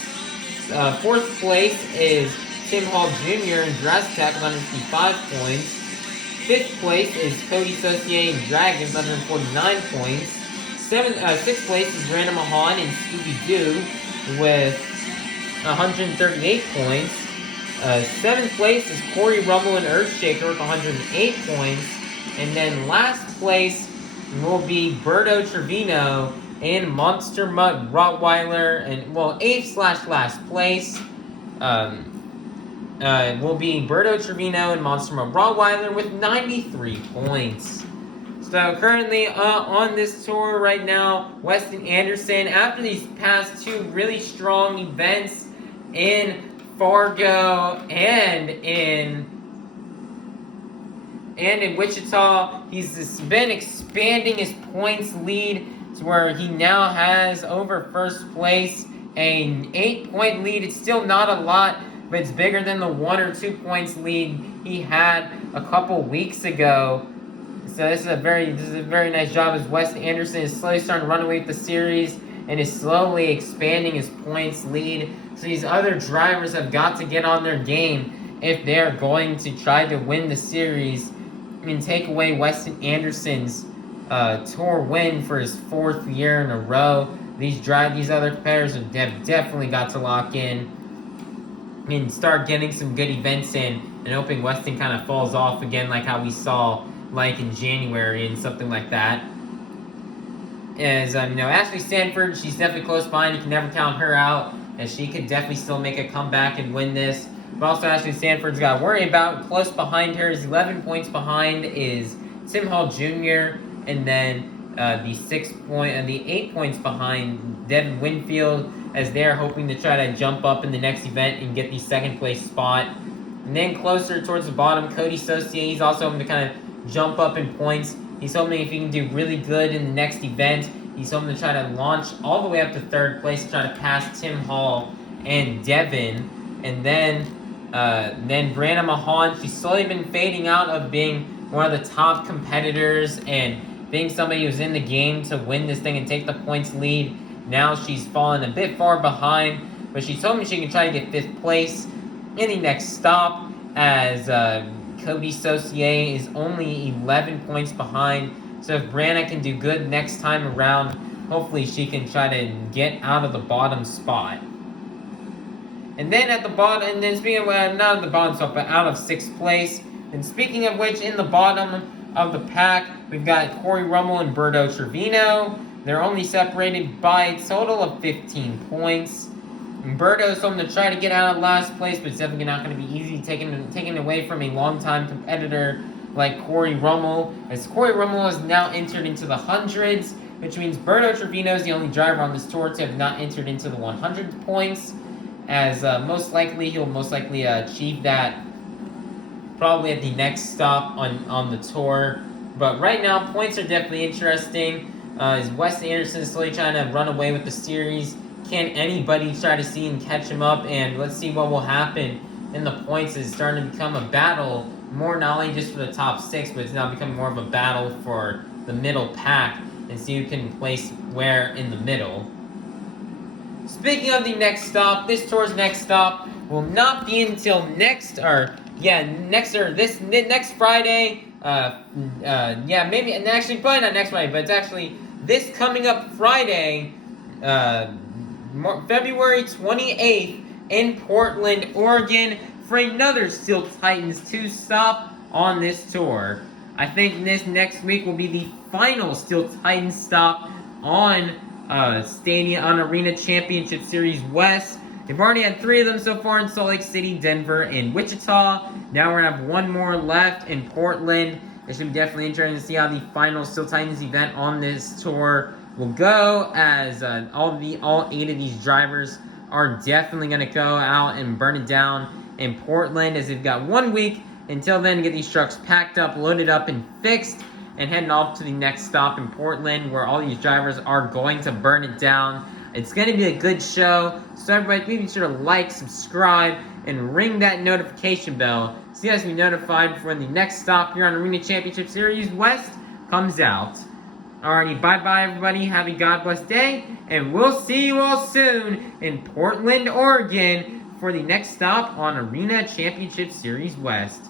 4th place is Tim Hall Jr. in Jurassic with 155 points. 5th place is Coty Saucier in Dragon with 149 points. 6th place is Brianna Mahon in Scooby-Doo with 138 points. 7th place is Cory, Rummel, and Earthshaker with 108 points. And then last place will be Berto, Trevino, and Monster Mutt, Rottweiler, and 8th/last place will be Berto, Trevino, and Monster Mutt, Rottweiler with 93 points. So currently on this tour right now, Weston Anderson, after these past 2 really strong events in Fargo and in Wichita, he's been expanding his points lead to where he now has over 1st place an 8-point lead. It's still not a lot, but it's bigger than the 1 or 2 points lead he had a couple weeks ago. So this is a very nice job as Weston Anderson is slowly starting to run away with the series and is slowly expanding his points lead. So these other drivers have got to get on their game if they're going to try to win the series and take away Weston Anderson's tour win for his 4th year in a row. These other competitors have definitely got to lock in and start getting some good events in, and hoping Weston kind of falls off again like how we saw in January and something like that. As Ashley Sanford, she's definitely close behind. You can never count her out, as she could definitely still make a comeback and win this. But also Ashley Sanford's got to worry about. Close behind her is 11 points behind is Tim Hall Jr. And then the 8 points behind Devin Winfield, as they're hoping to try to jump up in the next event and get the 2nd place spot. And then closer towards the bottom, Coty Saucier, he's also hoping to kind of jump up in points. He's hoping if he can do really good in the next event, he's hoping to try to launch all the way up to 3rd place, try to pass Tim Hall and Devin. And then Brianna Mahon, she's slowly been fading out of being one of the top competitors and being somebody who's in the game to win this thing and take the points lead. Now she's fallen a bit far behind, but she's hoping she can try to get 5th place in the next stop, as Coty Saucier is only 11 points behind. So if Brianna can do good next time around, hopefully she can try to get out of the bottom spot. And then at the bottom, and then speaking of, not at the bottom spot, but out of 6th place. And speaking of which, in the bottom of the pack, we've got Cory, Rummel, and Berto Trevino. They're only separated by a total of 15 points. And Berto's hoping to try to get out of last place, but it's definitely not going to be easy taken away from a longtime competitor like Cory Rummel, as Cory Rummel is now entered into the hundreds. which means Berto Trevino is the only driver on this tour to have not entered into the 100 points, as most likely he'll achieve that probably at the next stop on the tour. But right now, points are definitely interesting. Is Weston slowly trying to run away with the series? Can anybody try to see and catch him up? And let's see what will happen in the points. It's starting to become a battle, more not only just for the top 6, but it's now becoming more of a battle for the middle pack, and see who can place where in the middle. Speaking of the next stop, this tour's next stop will not be until next Friday. Maybe, and actually probably not next Friday, but it's actually this coming up Friday, February 28th in Portland, Oregon, for another Steel Titans 2 stop on this tour. I think this next week will be the final Steel Titans stop on Arena Championship Series West. We've already had 3 of them so far in Salt Lake City, Denver, and Wichita. Now we're going to have 1 more left in Portland. It should be definitely interesting to see how the final Steel Titans event on this tour will go, as all 8 of these drivers are definitely going to go out and burn it down in Portland, as they've got 1 week until then to get these trucks packed up, loaded up, and fixed, and heading off to the next stop in Portland, where all these drivers are going to burn it down. It's going to be a good show, so everybody be sure to like, subscribe, and ring that notification bell so you guys can be notified when the next stop here on Arena Championship Series West comes out. Alrighty, bye-bye everybody, have a God bless day, and we'll see you all soon in Portland, Oregon for the next stop on Arena Championship Series West.